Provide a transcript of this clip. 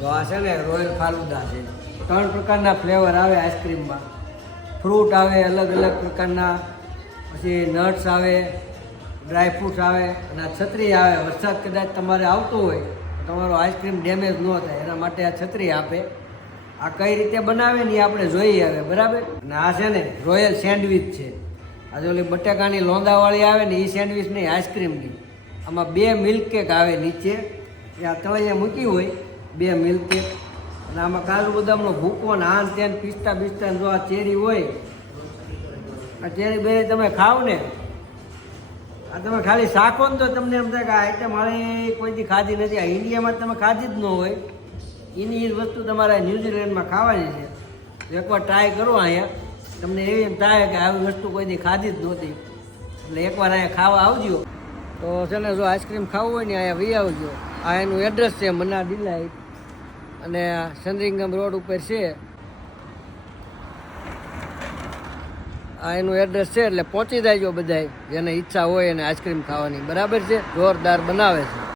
તો આ છે ને રોયલ ફાલુદા છે. 3 પ્રકારના ફ્લેવર આવે આઈસ્ક્રીમમાં. ફ્રૂટ આવે અલગ અલગ પ્રકારના, પછી નટ્સ આવે, ડ્રાય ફ્રૂટ્સ આવે અને આ છત્રી આવે. વરસાદ કદાચ તમારે આવતો હોય તો તમારો આઈસ્ક્રીમ ડેમેજ ન થાય એના માટે આ છત્રી આપે. આ કઈ રીતે બનાવે ને એ આપણે જોઈએ હવે, બરાબર. અને આ છે ને રોયલ સેન્ડવિચ છે. આજે ઓલી બટાકાની લોંદાવાળી આવે ને એ સેન્ડવિચ નહીં, આઈસ્ક્રીમની. આમાં 2 મિલ્ક કેક આવે નીચે, એ આ તળિયે મૂકી હોય 2 મિલ્ક કેક. અને આમાં કાજુ બદામનો ભૂકો ને આન તેન પિસ્તા બિસ્તા જો આ ચેરી હોય, આ ચેરી બેરી તમે ખાવ ને, આ તમે ખાલી શાકો ને તો તમને એમ થાય કે આ આઈટમ મારી કોઈથી ખાધી નથી. આ ઇન્ડિયામાં તમે ખાધી જ ન હોય, એની જ વસ્તુ તમારે ન્યૂઝીલેન્ડમાં ખાવાની છે. એકવાર ટ્રાય કરો અહીંયા, તમને એવી એમ થાય કે આવી વસ્તુ કોઈથી ખાધી જ નહોતી. એટલે એકવાર અહીંયા ખાવા આવજો. તો છે ને જો આઈસ્ક્રીમ ખાવું હોય ને અહીંયા વી આવજો. આ એનું એડ્રેસ છે મન્ના ડિલાઇટ, અને સનરિંગમ રોડ ઉપર છે. આ એનું એડ્રેસ છે, એટલે પહોંચી જાય બધાય જેને ઈચ્છા હોય એને આઈસ્ક્રીમ ખાવાની. બરાબર છે, જોરદાર બનાવે છે.